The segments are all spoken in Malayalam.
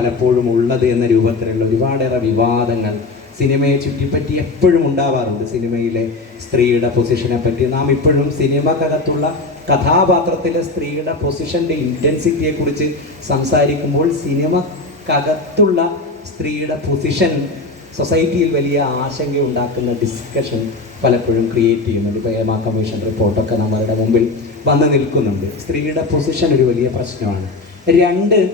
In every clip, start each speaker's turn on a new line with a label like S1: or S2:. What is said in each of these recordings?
S1: പലപ്പോഴും ഉള്ളത് എന്ന രൂപത്തിലുള്ള ഒരുപാടേറെ വിവാദങ്ങൾ സിനിമയെ ചുറ്റിപ്പറ്റി എപ്പോഴും ഉണ്ടാവാറുണ്ട്. സിനിമയിലെ സ്ത്രീയുടെ പൊസിഷനെ പറ്റി നാം ഇപ്പോഴും സിനിമക്കകത്തുള്ള കഥാപാത്രത്തിലെ സ്ത്രീയുടെ പൊസിഷന്റെ ഇന്റൻസിറ്റിയെ കുറിച്ച് സംസാരിക്കുമ്പോൾ സിനിമക്കകത്തുള്ള സ്ത്രീയുടെ പൊസിഷൻ സൊസൈറ്റിയിൽ വലിയ ആശങ്ക ഉണ്ടാക്കുന്ന ഡിസ്കഷൻ പലപ്പോഴും ക്രിയേറ്റ് ചെയ്യുന്നുണ്ട്. ഇപ്പോൾ ഏമാ കമ്മീഷൻ റിപ്പോർട്ടൊക്കെ നമ്മളുടെ മുമ്പിൽ വന്ന് നിൽക്കുന്നുണ്ട്. സ്ത്രീയുടെ പൊസിഷൻ ഒരു വലിയ പ്രശ്നമാണ്. രണ്ട്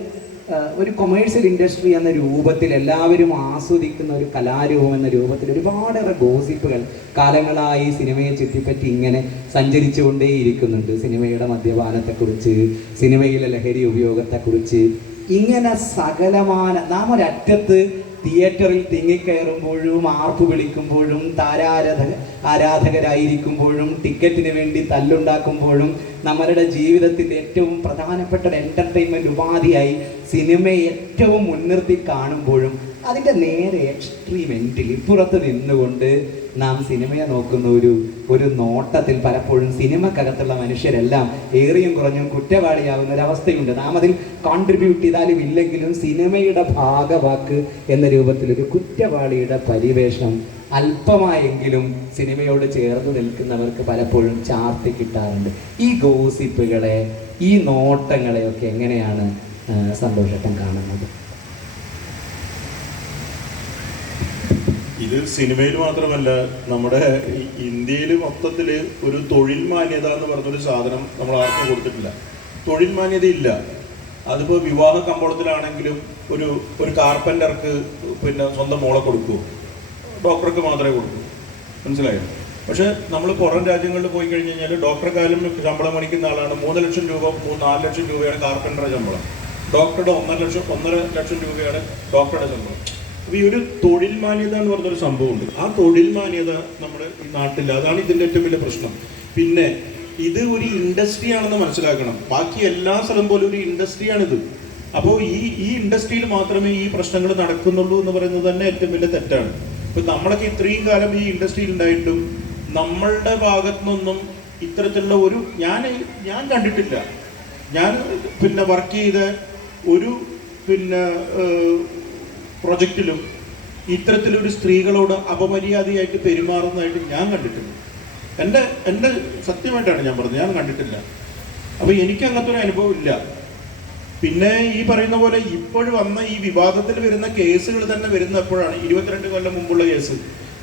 S1: ഒരു കൊമേഴ്സ്യൽ ഇൻഡസ്ട്രി എന്ന രൂപത്തിൽ എല്ലാവരും ആസ്വദിക്കുന്ന ഒരു കലാരൂപം എന്ന രൂപത്തിൽ ഒരുപാടേറെ ഗോസിപ്പുകൾ കാലങ്ങളായി സിനിമയെ ചുറ്റിപ്പറ്റി ഇങ്ങനെ സഞ്ചരിച്ചുകൊണ്ടേയിരിക്കുന്നുണ്ട്. സിനിമയുടെ മദ്യപാനത്തെക്കുറിച്ച് സിനിമയിലെ ലഹരി ഉപയോഗത്തെക്കുറിച്ച്. ഇങ്ങനെ സകലമാന നാം ഒരറ്റത്ത് തിയേറ്ററിൽ തിങ്ങിക്കയറുമ്പോഴും ആർപ്പ് വിളിക്കുമ്പോഴും താരാരാധക ആരാധകരായിരിക്കുമ്പോഴും ടിക്കറ്റിന് വേണ്ടി തല്ലുണ്ടാക്കുമ്പോഴും നമ്മളുടെ ജീവിതത്തിന്റെ ഏറ്റവും പ്രധാനപ്പെട്ട ഒരു എന്റർടൈൻമെന്റ് ഉപാധിയായി സിനിമയെ ഏറ്റവും മുൻനിർത്തി കാണുമ്പോഴും അതിന്റെ നേരെ എക്സ്ട്രീം എൻഡിൽ ഇപ്പുറത്ത് നിന്നുകൊണ്ട് നാം സിനിമയെ നോക്കുന്ന ഒരു ഒരു നോട്ടത്തിൽ പലപ്പോഴും സിനിമക്കകത്തുള്ള മനുഷ്യരെല്ലാം ഏറിയും കുറഞ്ഞും കുറ്റവാളിയാവുന്ന ഒരവസ്ഥയുണ്ട് നാം അതിൽ കോൺട്രിബ്യൂട്ട് ചെയ്താലും ഇല്ലെങ്കിലും സിനിമയുടെ ഭാഗവാക്ക് എന്ന രൂപത്തിൽ ഒരു കുറ്റവാളിയുടെ പരിവേഷം അല്പമായെങ്കിലും സിനിമയോട് ചേർന്ന് നിൽക്കുന്നവർക്ക് പലപ്പോഴും ചാർത്തി കിട്ടാറുണ്ട്. ഈ ഗോസിപ്പുകളെ ഈ നോട്ടങ്ങളെയൊക്കെ എങ്ങനെയാണ് ആ, കാണുന്നത്.
S2: ഇത് സിനിമയിൽ മാത്രമല്ല നമ്മുടെ ഇന്ത്യയിൽ മൊത്തത്തിൽ ഒരു തൊഴിൽ മാന്യത എന്ന് പറഞ്ഞൊരു സാധനം നമ്മൾ ആർക്കും കൊടുത്തിട്ടില്ല. തൊഴിൽ മാന്യത ഇല്ല. അതിപ്പോൾ വിവാഹ കമ്പോളത്തിലാണെങ്കിലും ഒരു ഒരു കാർപ്പന്റർക്ക് പിന്നെ സ്വന്തം മോളെ കൊടുക്കൂ ഡോക്ടർക്ക് മാത്രമേ കൊടുക്കൂ. മനസ്സിലായോ? പക്ഷേ നമ്മൾ പുറം രാജ്യങ്ങളിൽ പോയി കഴിഞ്ഞ് കഴിഞ്ഞാൽ ഡോക്ടർക്കാലും ശമ്പളം മേടിക്കുന്ന ആളാണ്. മൂന്ന് ലക്ഷം രൂപ നാല് ലക്ഷം രൂപയാണ് കാർപ്പന്ററുടെ ശമ്പളം. ഡോക്ടറുടെ ഒന്നര ലക്ഷം ഒന്നര ലക്ഷം രൂപയാണ് ഡോക്ടറുടെ ശമ്പളം. അപ്പോൾ ഈ ഒരു തൊഴിൽ മാന്യത എന്ന് പറഞ്ഞൊരു സംഭവമുണ്ട്. ആ തൊഴിൽ മാന്യത നമ്മുടെ ഈ നാട്ടിൽ അതാണ് ഇതിന്റെ ഏറ്റവും വലിയ പ്രശ്നം. പിന്നെ ഇത് ഒരു ഇൻഡസ്ട്രി ആണെന്ന് മനസ്സിലാക്കണം. ബാക്കി എല്ലാ സ്ഥലം പോലും ഒരു ഇൻഡസ്ട്രിയാണിത് അപ്പോൾ ഈ ഈ ഇൻഡസ്ട്രിയിൽ മാത്രമേ ഈ പ്രശ്നങ്ങൾ നടക്കുന്നുള്ളൂ എന്ന് പറയുന്നത് തന്നെ ഏറ്റവും വലിയ തെറ്റാണ്. ഇപ്പൊ നമ്മളൊക്കെ ഇത്രയും കാലം ഈ ഇൻഡസ്ട്രിയിൽ ഉണ്ടായിട്ടും നമ്മളുടെ ഭാഗത്തു നിന്നൊന്നും ഇത്തരത്തിലുള്ള ഒരു ഞാൻ ഞാൻ കണ്ടിട്ടില്ല. ഞാൻ പിന്നെ വർക്ക് ചെയ്ത ഒരു പിന്നെ പ്രൊജക്റ്റിലും ഇത്തരത്തിലൊരു സ്ത്രീകളോട് അപമര്യാദയായിട്ട് പെരുമാറുന്നതായിട്ട് ഞാൻ കണ്ടിട്ടില്ല. എന്റെ എന്റെ സത്യമായിട്ടാണ് ഞാൻ പറഞ്ഞത്. ഞാൻ കണ്ടിട്ടില്ല. അപ്പോൾ എനിക്ക് അങ്ങനത്തെ ഒരു അനുഭവം ഇല്ല. പിന്നെ ഈ പറയുന്ന പോലെ ഇപ്പോഴും വന്ന ഈ വിവാദത്തിൽ വരുന്ന കേസുകൾ തന്നെ വരുന്ന എപ്പോഴാണ് ഇരുപത്തിരണ്ട് കൊല്ലം മുമ്പുള്ള കേസ്.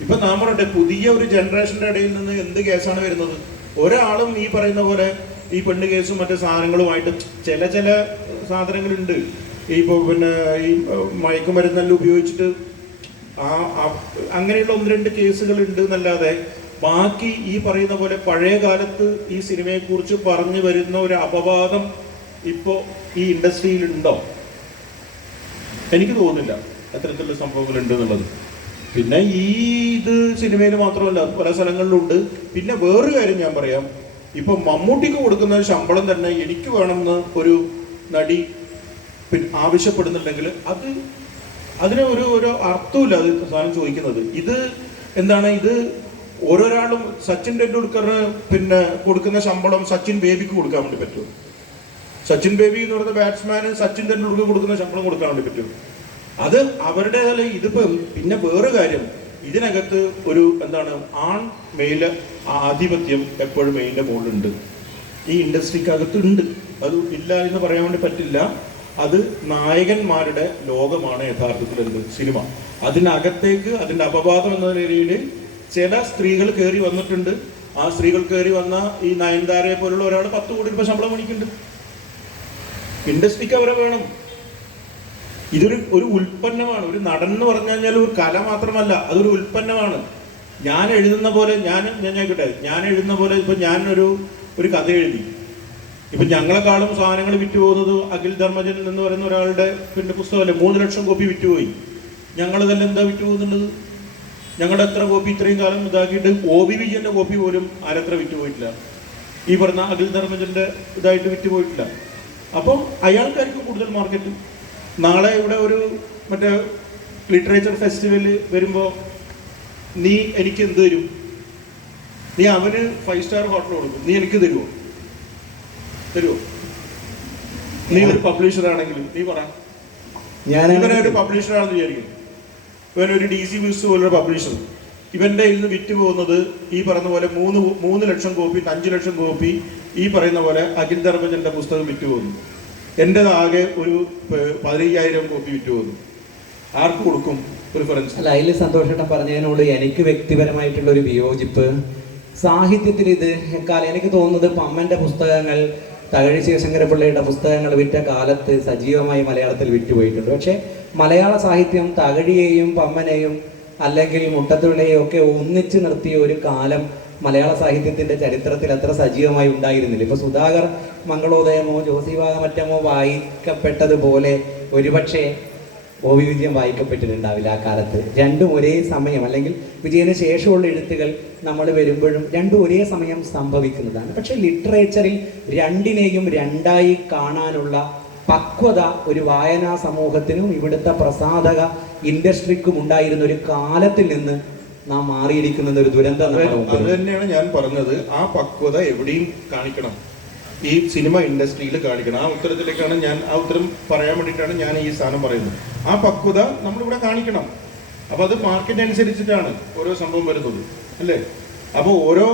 S2: ഇപ്പൊ നാം പറയട്ടെ പുതിയ ഒരു ജനറേഷന്റെ ഇടയിൽ നിന്ന് എന്ത് കേസാണ് വരുന്നത്? ഒരാളും ഈ പറയുന്ന പോലെ ഈ പെണ്ണ് കേസും മറ്റു സാധനങ്ങളുമായിട്ട് ചില ചില സാധനങ്ങളുണ്ട്. ഈ പിന്നെ ഈ മയക്കുമരുന്നെല്ലാം ഉപയോഗിച്ചിട്ട് ആ അങ്ങനെയുള്ള ഒന്ന് രണ്ട് കേസുകൾ ഉണ്ട് എന്നല്ലാതെ ബാക്കി ഈ പറയുന്ന പോലെ പഴയ കാലത്ത് ഈ സിനിമയെ കുറിച്ച് പറഞ്ഞു വരുന്ന ഒരു അപവാദം ഇപ്പോ ഈ ഇൻഡസ്ട്രിയിൽ ഉണ്ടോ എനിക്ക് തോന്നുന്നില്ല അത്തരത്തിലുള്ള സംഭവങ്ങൾ ഉണ്ട് എന്നുള്ളത്. പിന്നെ ഈ ഇത് സിനിമയിൽ മാത്രമല്ല പല സ്ഥലങ്ങളിലുണ്ട്. പിന്നെ വേറൊരു കാര്യം ഞാൻ പറയാം. ഇപ്പൊ മമ്മൂട്ടിക്ക് കൊടുക്കുന്ന ശമ്പളം തന്നെ എനിക്ക് വേണമെന്ന് ഒരു നടി പിന്നെ ആവശ്യപ്പെടുന്നുണ്ടെങ്കിൽ അത് അതിന് ഒരു ഒരു അർത്ഥമില്ല അത് സാധനം ചോദിക്കുന്നത്. ഇത് എന്താണ്? ഇത് ഓരോരാളും സച്ചിൻ ടെണ്ടുൽക്കറിന് പിന്നെ കൊടുക്കുന്ന ശമ്പളം സച്ചിൻ ബേബിക്ക് കൊടുക്കാൻ വേണ്ടി പറ്റുമോ? സച്ചിൻ ബേബി എന്ന് പറയുന്ന ബാറ്റ്സ്മാന് സച്ചിൻ ടെണ്ടുൽക്കർ കൊടുക്കുന്ന ശമ്പളം കൊടുക്കാൻ വേണ്ടി പറ്റും അത് അവരുടേതല്ല ഇതിപ്പം പിന്നെ വേറെ കാര്യം. ഇതിനകത്ത് ഒരു എന്താണ് ആൺ മെയിൽ ആധിപത്യം എപ്പോഴും മെയിന്റെ മുകളിലുണ്ട്. ഈ ഇൻഡസ്ട്രിക്കകത്ത് ഉണ്ട് അത് ഇല്ല എന്ന് പറയാൻ വേണ്ടി പറ്റില്ല. അത് നായകന്മാരുടെ ലോകമാണ് യഥാർത്ഥത്തിൽ എന്ത്? സിനിമ. അതിനകത്തേക്ക് അതിന്റെ അപവാദം എന്ന നിലയിൽ ചില സ്ത്രീകൾ കയറി വന്നിട്ടുണ്ട്. ആ സ്ത്രീകൾ കയറി വന്ന ഈ നയൻതാരയെ പോലുള്ള ഒരാൾ പത്ത് കോടി രൂപ ശമ്പളം മേടിക്കുന്നുണ്ട് ഇൻഡസ്ട്രിക്ക് അവരെ വേണം. ഇതൊരു ഒരു ഉൽപ്പന്നമാണ്. ഒരു നടൻ എന്ന് പറഞ്ഞു കഴിഞ്ഞാൽ ഒരു കല മാത്രമല്ല. അതൊരു ഉൽപ്പന്നമാണ്. ഞാൻ എഴുതുന്ന പോലെ ഞാൻ ഞാൻ കേട്ടെ ഞാൻ എഴുതുന്ന പോലെ ഇപ്പൊ ഞാനൊരു ഒരു കഥ എഴുതി. ഇപ്പൊ ഞങ്ങളെക്കാളും സാധനങ്ങൾ വിറ്റ് പോകുന്നത് അഖിൽ ധർമ്മജൻ എന്ന് പറയുന്ന ഒരാളുടെ പിന്നെ പുസ്തകമല്ലേ? മൂന്ന് ലക്ഷം കോപ്പി വിറ്റുപോയി. ഞങ്ങൾ തന്നെ എന്താ വിറ്റ് പോകുന്നുള്ളത് ഞങ്ങളുടെ എത്ര കോപ്പി ഇത്രയും കാലം ഇതാക്കിയിട്ട് ഒ ബി വിജയന്റെ കോപ്പി പോലും ആരത്ര വിറ്റ് പോയിട്ടില്ല ഈ പറഞ്ഞ അഖിൽ ധർമ്മജന്റെ ഇതായിട്ട് വിറ്റ് പോയിട്ടില്ല അപ്പം അയാൾക്കാർക്ക് കൂടുതൽ മാർക്കറ്റ്. നാളെ ഇവിടെ ഒരു മറ്റേ ലിറ്ററേച്ചർ ഫെസ്റ്റിവൽ വരുമ്പോൾ നീ എനിക്ക് എന്ത് തരും? നീ അവന് ഫൈവ് സ്റ്റാർ ഹോട്ടൽ കൊടുക്കും. നീ എനിക്ക് തരുമോ തരുമോ നീ ഒരു പബ്ലിഷർ ആണെങ്കിലും നീ പറ.
S1: ഞാൻ
S2: ഇവനെ ഒരു പബ്ലിഷറാണെന്ന് വിചാരിക്കും. ഇവൻ ഒരു ഡി സി മ്യൂസ് പോലൊരു പബ്ലിഷർ ഇവന്റെ ഇന്ന് വിറ്റ് പോകുന്നത് ഈ പറയുന്ന പോലെ മൂന്ന് മൂന്ന് ലക്ഷം കോപ്പി അഞ്ച് ലക്ഷം കോപ്പി ഈ പറയുന്ന പോലെ അഖിൽ ധർമ്മജന്റെ പുസ്തകം വിറ്റ് പോകുന്നു. എന്റെത് ആകെ ഒരു പതിനയ്യായിരം കോപ്പി വിറ്റ് പോകുന്നു. ആർക്ക് കൊടുക്കും പ്രിഫറൻസ്
S1: അല്ല അതിൽ സന്തോഷേട്ടൻ പറഞ്ഞതിനോട് എനിക്ക് വ്യക്തിപരമായിട്ടുള്ള ഒരു വിയോജിപ്പ്. സാഹിത്യത്തിൽ ഇത് എക്കാലം എനിക്ക് തോന്നുന്നത് പമ്മന്റെ പുസ്തകങ്ങൾ തകഴി ശിവശങ്കരപിള്ളയുടെ പുസ്തകങ്ങൾ വിറ്റ കാലത്ത് സജീവമായി മലയാളത്തിൽ വിറ്റുപോയിട്ടുണ്ട്. പക്ഷേ മലയാള സാഹിത്യം തകഴിയെയും പമ്മനെയും അല്ലെങ്കിൽ മുട്ടത്തുള്ളയെയും ഒക്കെ ഒന്നിച്ചു നിർത്തിയ ഒരു കാലം മലയാള സാഹിത്യത്തിന്റെ ചരിത്രത്തിൽ അത്ര സജീവമായി ഉണ്ടായിരുന്നില്ല. ഇപ്പൊ സുധാകർ മംഗളോദയമോ ജോസിവാഗമറ്റമോ വായിക്കപ്പെട്ടതുപോലെ ഒരുപക്ഷെ ഒ വി വിജയം വായിക്കപ്പെട്ടിട്ടുണ്ടാവില്ല ആ കാലത്ത്. രണ്ടും ഒരേ സമയം അല്ലെങ്കിൽ വിജയന് ശേഷമുള്ള എഴുത്തുകൾ നമ്മൾ വരുമ്പോഴും രണ്ടും ഒരേ സമയം സംഭവിക്കുന്നതാണ്. പക്ഷേ ലിറ്ററേച്ചറിൽ രണ്ടിനെയും രണ്ടായി കാണാനുള്ള പക്വത ഒരു വായനാ സമൂഹത്തിനും ഇവിടുത്തെ പ്രസാധക ഇൻഡസ്ട്രിക്കും ഉണ്ടായിരുന്ന ഒരു കാലത്തിൽ നിന്ന് നാം മാറിയിരിക്കുന്ന ഒരു ദുരന്തം
S2: അത് തന്നെയാണ് ഞാൻ പറഞ്ഞത്. ആ പക്വത എവിടെയും കാണിക്കണം. ഈ സിനിമ ഇൻഡസ്ട്രിയിൽ കാണിക്കണം. ആ ഉത്തരത്തിലേക്കാണ് ഞാൻ ആ ഉത്തരം പറയാൻ വേണ്ടിയിട്ടാണ് ഞാൻ ഈ സ്ഥാനം പറയുന്നത്. ആ പക്വത നമ്മളിവിടെ കാണിക്കണം. അപ്പോൾ അത് മാർക്കറ്റ് അനുസരിച്ചിട്ടാണ് ഓരോ സംഭവം വരുന്നത്. അല്ലേ? അപ്പോൾ ഓരോ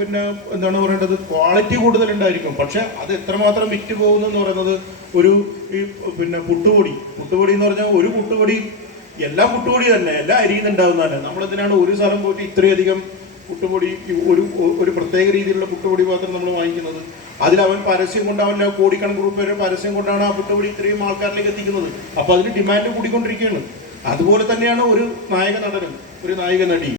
S2: പിന്നെ എന്താണ് പറയേണ്ടത്? ക്വാളിറ്റി കൂടുതലുണ്ടായിരിക്കും. പക്ഷെ അത് എത്രമാത്രം വിറ്റ് പോകുന്നു എന്ന് പറയുന്നത് ഒരു ഈ പിന്നെ പുട്ടുപൊടി. പുട്ടുപൊടി എന്ന് പറഞ്ഞാൽ ഒരു പുട്ടുപൊടി എല്ലാ പുട്ടുപൊടി തന്നെ എല്ലാ അരിയിൽ നിന്നുണ്ടാവുന്നതന്നെ. നമ്മളെന്തിനാണ് ഒരു സ്ഥലം പോയിട്ട് ഇത്രയധികം പുട്ടുപൊടി ഒരു ഒരു പ്രത്യേക രീതിയിലുള്ള പുട്ടുപൊടി മാത്രം നമ്മൾ വാങ്ങിക്കുന്നത്. അതിൽ അവൻ പരസ്യം കൊണ്ട് അവൻ കോടിക്കണക്കിന് രൂപയുടെ പരസ്യം കൊണ്ടാണ് ആ പുട്ടുപൊടി ഇത്രയും ആൾക്കാരിലേക്ക് എത്തിക്കുന്നത്. അപ്പൊ അതിന് ഡിമാൻഡ് കൂടിക്കൊണ്ടിരിക്കുകയാണ്. അതുപോലെ തന്നെയാണ് ഒരു നായക നടനും ഒരു നായിക നടി.